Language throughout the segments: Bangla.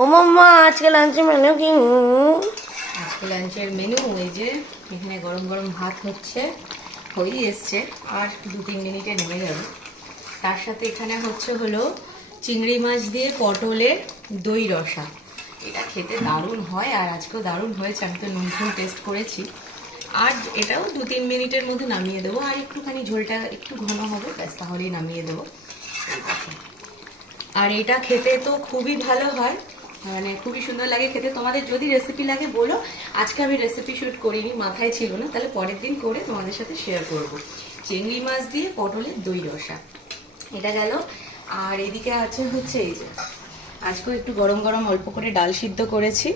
ও মাম্মা আজকে লাঞ্চে মেনু কি? আজকে লাঞ্চের মেনু এই যে এখানে গরম গরম ভাত হচ্ছে, হয়েই এসছে, আর 2-3 মিনিটে নেমে যাবে। তার সাথে এখানে হলো চিংড়ি মাছ দিয়ে পটলের দই রসা। এটা খেতে দারুণ হয়, আর আজকেও দারুণ হয়েছে। আমি তো নুন টেস্ট করেছি। আর এটাও 2-3 মিনিটের মধ্যে নামিয়ে দেবো, আর একটুখানি ঝোলটা একটু ঘন হবে, ব্যাস তাহলেই নামিয়ে দেবো। আর এটা খেতে তো খুবই ভালো হয়, মানে খুবই সুন্দর লাগে খেতে। তোমাদের যদি রেসিপি লাগে বলো, আজকে আমি রেসিপি শুট করিনি, মাথায় ছিল না, তাহলে পরের দিন করে তোমাদের সাথে শেয়ার করব। চিংড়ি মাছ দিয়ে পটলের দই রসা, এটা গেল। আর এদিকে হচ্ছে এই যে আজকেও একটু গরম গরম অল্প করে ডাল সিদ্ধ করেছি।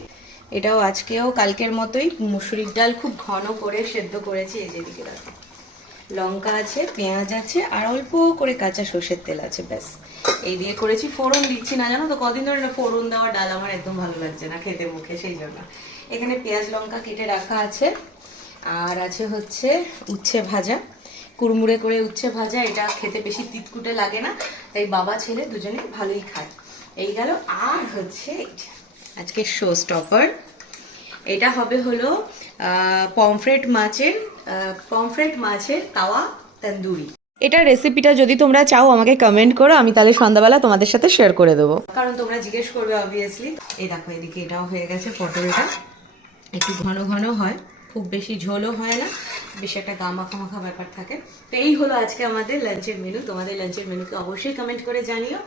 এটাও আজকেও কালকের মতোই মুসুরির ডাল খুব ঘন করে সেদ্ধ করেছি। এই যে এদিকে দেখো, লঙ্কা আছে, পেঁয়াজ আছে, আর অল্প করে কাঁচা সর্ষের তেল আছে, ব্যাস এই দিয়ে করেছি। ফোড়ন দিচ্ছি না, জানো তো, কদিন ধরে না ফোড়ন দেওয়া ডাল আমার একদম ভালো লাগছে না খেতে মুখে, সেই জন্য। এখানে পেঁয়াজ লঙ্কা কেটে রাখা আছে, আর হচ্ছে উচ্ছে ভাজা, কুড়মুড়ে করে উচ্ছে ভাজা। এটা খেতে বেশি তিতকুটে লাগে না, তাই বাবা ছেলে দুজনে ভালোই খায়। এই গেল। আর হচ্ছে আজকে শো স্টপার, এটা হলো পমফ্রেট মাছের তাওয়া তন্দুরি। এটা রেসিপিটা যদি তোমরা চাও আমাকে কমেন্ট করো, আমি তাহলে সন্ধ্যাবেলা তোমাদের সাথে শেয়ার করে দেবো, কারণ তোমরা জিজ্ঞেস করবে অবভিয়াসলি। এই দেখো, এদিকে এটাও হয়ে গেছে। পটলটা একটু ঘন ঘন হয়, খুব বেশি ঝোলও হয় না, বেশি একটা গা মাখা মাখা ব্যাপার থাকে। তো এই হলো আজকে আমাদের লাঞ্চের মেনু। তোমাদের লাঞ্চের মেনুকে অবশ্যই কমেন্ট করে জানিও।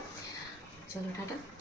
চলো টাটা।